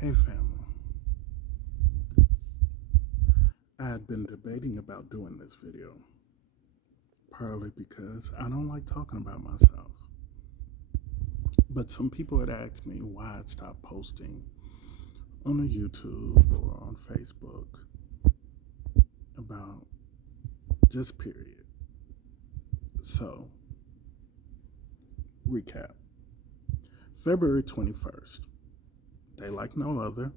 Hey family, I had been debating about doing this video, partly because I don't like talking about myself. But some people had asked me why I'd stop posting on the YouTube or on Facebook about just period. So, recap. February 21st, day like no other,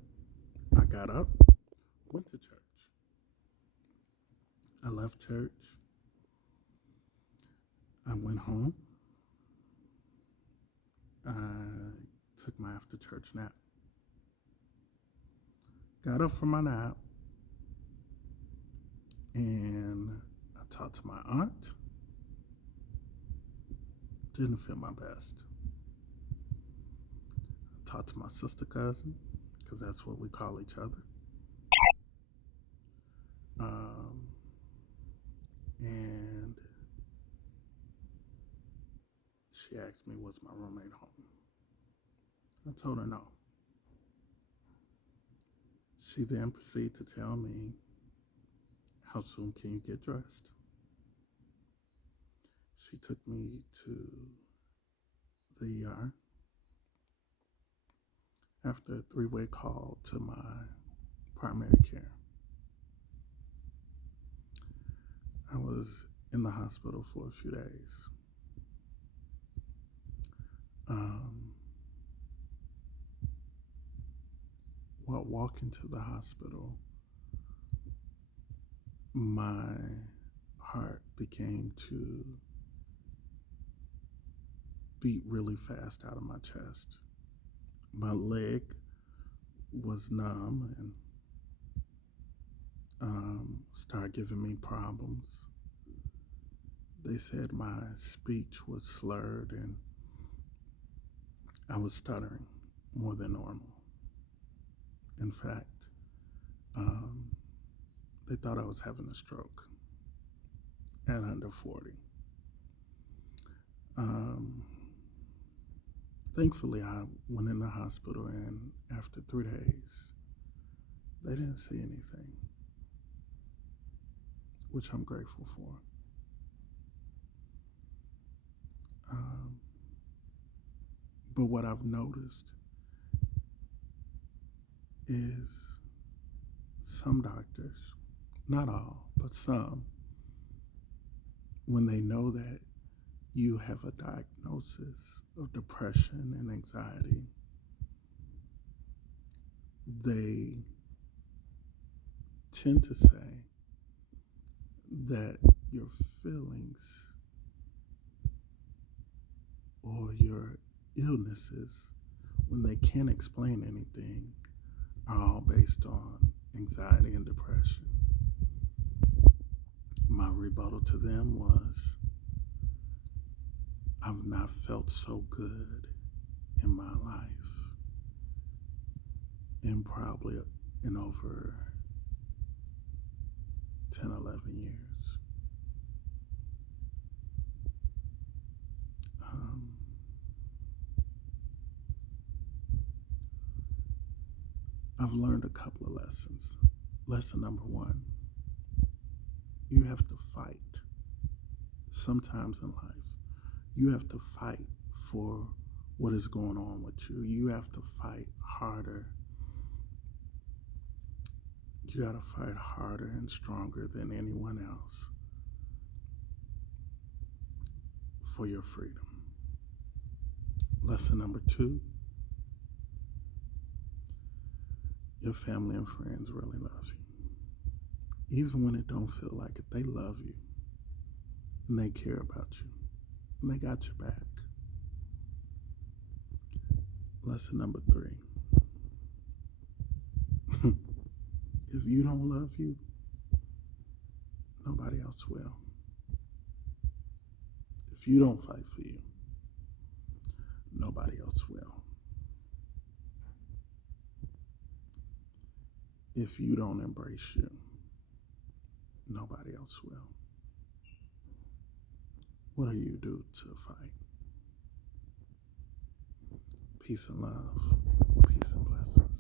I got up, went to church. I left church, I went home, I took my after church nap. Got up from my nap and I talked to my aunt. Didn't feel my best. I talked to my sister cousin, because that's what we call each other. Um, and she asked me, was my roommate home? I told her no. She then proceeded to tell me, how soon can you get dressed? She took me to the ER after a three-way call to my primary care. I was in the hospital for a few days. While walking to the hospital, my heart began to beat really fast out of my chest. My leg was numb and started giving me problems. They said my speech was slurred and I was stuttering more than normal. In fact, they thought I was having a stroke at under 40. Thankfully, I went in the hospital, and after 3 days, they didn't see anything, which I'm grateful for. But what I've noticed is some doctors, not all, but some, when they know that you have a diagnosis of depression and anxiety, they tend to say that your feelings or your illnesses, when they can't explain anything, are all based on anxiety and depression. My rebuttal to them was, I've not felt so good in my life in probably in over 10, 11 years. I've learned a couple of lessons. Lesson number one, you have to fight. Sometimes in life, you have to fight for what is going on with you. You have to fight harder. You got to fight harder and stronger than anyone else for your freedom. Lesson number two, your family and friends really love you. Even when it don't feel like it, they love you. And they care about you. And they got your back. Lesson number three, if you don't love you, nobody else will. If you don't fight for you, nobody else will. If you don't embrace you, nobody else will. What do you do to fight? Peace and love. Peace and blessings.